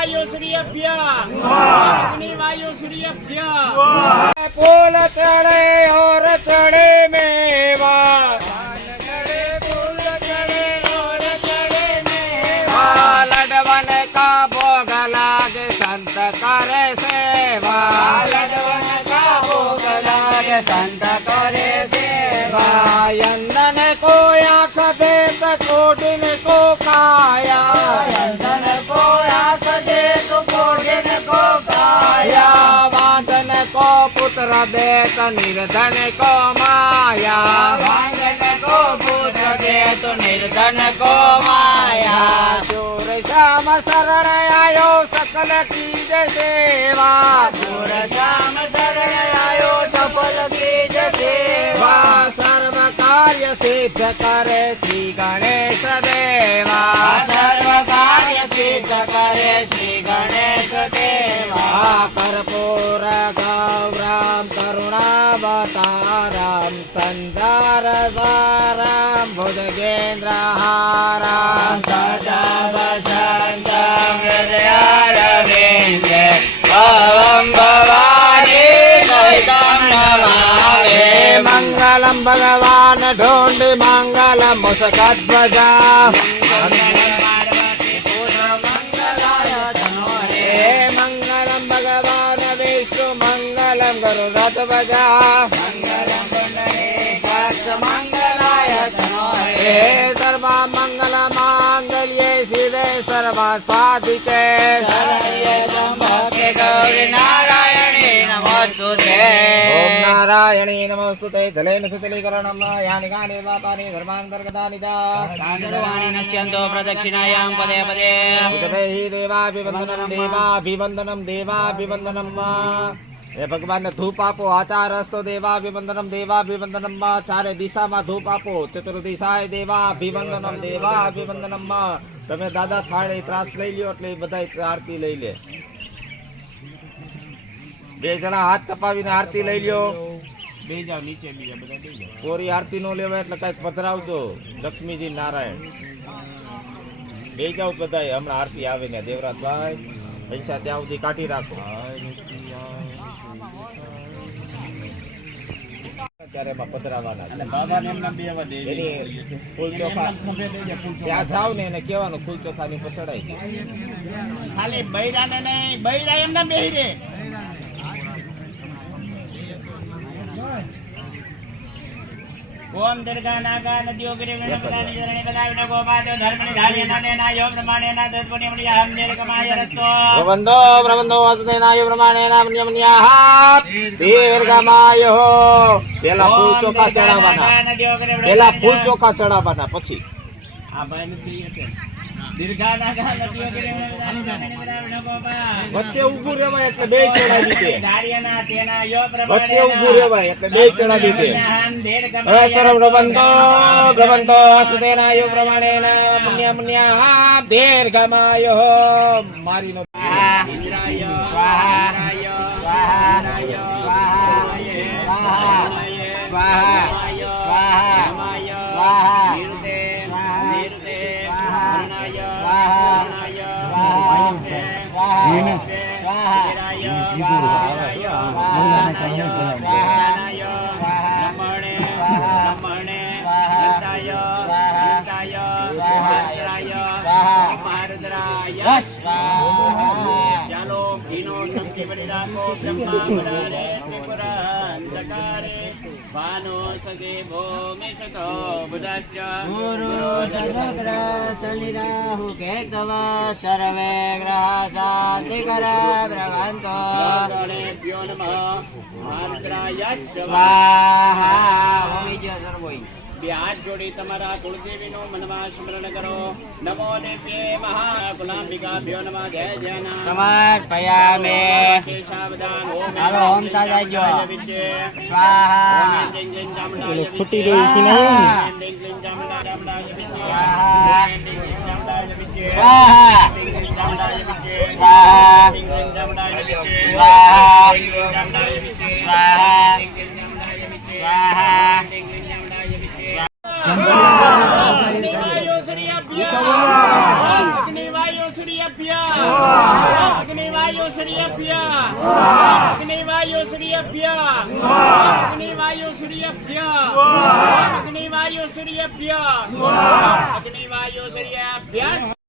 वायु सूर्यभ्य अग्नि चढ़े और चढ़े मेवा। का संत करे सेवा। लडवन का संत करे सेवा। को या कोटिन को काया। यंदन પુત્ર દે તો નિર્ધન કો માયા વાંદન કો પુત્ર દે તો નિર્ધન કો માયા ચોર શ્યામ શરણ આયો સકલ કીજ સેવા सिद्धकर श्री गणेश देवा सर्वकार्य सिद्धकर श्री गणेश देवा कर्पूर गौरां करुणावतारां सन्दार सारां भुजगेन्द्रहारां सदा वसन्तं हृदयारविन्दे भवं भव మంగళం భగవాన్ ఢోండి మంగళ మాంగళ్యే సాధికే గౌరీ నారాయణే నమోస్తుతే నారాయణీ నమస్తుతే జలైనసుతలీకరణం యానికాని పాపాని ధర్మాంతర్గతానిదా సర్వాణి నశ్యంతో ప్రదక్షిణాయాం పదే పదే ఉదవై దేవాభివందనం దేవాభివందనం దేవాభివందనం మా એ ભગવાનને ધૂપ આપો આચાર રસ્તો દેવાભિવંદનમ દેવાભિવંદનમ ચારે દિશામાં ધૂપ આપો ચતુર્દિશાએ દેવાભિવંદનમ દેવાભિવંદનમ તમે દાદા થાળે ત્રાસ લઈ લ્યો એટલે બધા આરતી લઈ લે બે જણા હાથ કપાવીને આરતી લઈ લ્યો. બે જાવ નીચે બીજા બધા બે જાવ કોરી આરતી નો લેવાય એટલે કંઈક પધરાવજો. લક્ષ્મીજી નારાયણ. બે જાવ બધા હમણાં આરતી આવે ને દેવરાજભાઈ. પૈસા ત્યાં સુધી કાઢી રાખો. ત્યારે એમાં પધરાવાના. ફૂલ ચોખા ત્યાં જાવ ને એને કહેવાનું ફૂલ ચોખાની ખાલી બૈરાને નહીં બૈરા એમને બેહી રે. ઓમ દુર્ગા નાગા નદીઓ ગિરી વિષ્ણુ પદાની ધરણી પદા વિષ્ણુ ગોપાદો ધર્મણી ના નાદેના યો પ્રમાણેના દસપણી મળી અહમ કમાય રસ્તો. પ્રબંધો પ્રબંધો વાસુદેનાય પ્રમાણેના મન્યમન્યાહાત દીર્ઘમાયો પેલા ફૂલ ચોખા ચડાવવાના. પેલા ફૂલ ચોકા ચડાવવાના પછી. આ ભાઈ નથી એટલે વચ્ચે ઊભું રહેવાય એટલે બે ચડાવી દે યો વચ્ચે ઊભું રહેવાય એટલે બે ચડાવી દે અહમ નિર્ગમાય અસરમ પ્રબંધો પ્રબંધો વાસુદેનાય પ્રમાણેન પુણ્યમન્યાહા દીર્ઘમાયો મારીનો ઇન્દ્રાય સ્વાહા સ્વાહા સ્વાહા સ્વાહા સ્વાહા ચાલો ઘીનો ભરી રાખો. બ્રહ્મા ત્રિપુરા અંધકારે. ભાનો સગે ભૂમિ સતો બુધાશ્ચ. ગુરુ સદગ્ર કેતવ સર્વે ગ્રહ શાંતિ કર ભ્રવંતો. ગણેભ્યો નમઃ. આર્દ્રાય સ્વાહા બે હાથ જોડી તમારા કુળદેવીનું મનમાં સ્મરણ કરો. નમો દેવ્યે મહા ગુલાંબિકાભ્યો નમઃ. જય જય નામ સમર્પયામે કેશાવદાન ઓમ હાલો, ઓમ જાજો. સ્વાહા. ફૂટી ગઈ છે ને? સ્વાહા. સ્વાહા. સ્વાહા. સ્વાહા. સ્વાહા. અગ્નિવાયુ સૂર્યભ્ય સૂર્યભ્ય અગ્નિવાયુ સૂર્યભ્ય અગ્નિવાયુ સૂર્યભ્ય અગ્નિવાયુ સૂર્યભ્ય અગ્નિવાયુ સૂર્યભ્ય